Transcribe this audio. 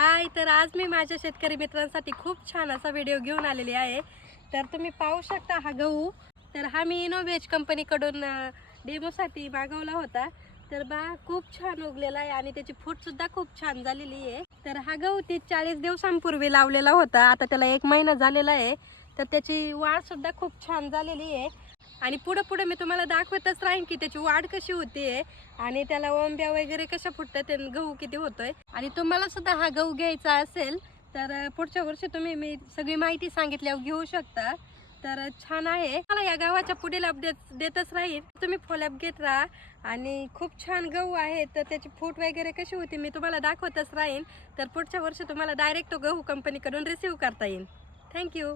हाय, तर आज मी माझ्या शेतकरी मित्रांसाठी खूप छान असा व्हिडिओ घेऊन आलेली आहे। तर तुम्ही पाहू शकता हा गहू, तर हा मी इनोव्हेज कंपनीकडून डेमोसाठी मागवला होता। तर खूप छान उगलेला आहे आणि त्याची फूटसुद्धा खूप छान झालेली आहे। तर हा गहू 30-40 दिवसांपूर्वी लावलेला होता, आता त्याला 1 महिना झालेला आहे। तर त्याची वाढसुद्धा खूप छान झालेली आहे आणि पुढे पुढे मी तुम्हाला दाखवतच राहीन की त्याची वाढ कशी होते आणि त्याला ओंब्या वगैरे कशा फुटतात आणि गहू किती होतोय। आणि तुम्हाला सुद्धा हा गहू घ्यायचा असेल तर पुढच्या वर्षी तुम्ही मी सगळी माहिती सांगितल्यावर घेऊ शकता। तर छान आहे, मला या गव्हाच्या पुढील अपडेट देतच राहील, तुम्ही फॉलोअप घेत राहा। आणि खूप छान गहू आहे, तर त्याची फूट वगैरे कशी होती मी तुम्हाला दाखवतच राहीन। तर पुढच्या वर्षी तुम्हाला डायरेक्ट तो गहू कंपनीकडून रिसीव करता येईल। थँक्यू।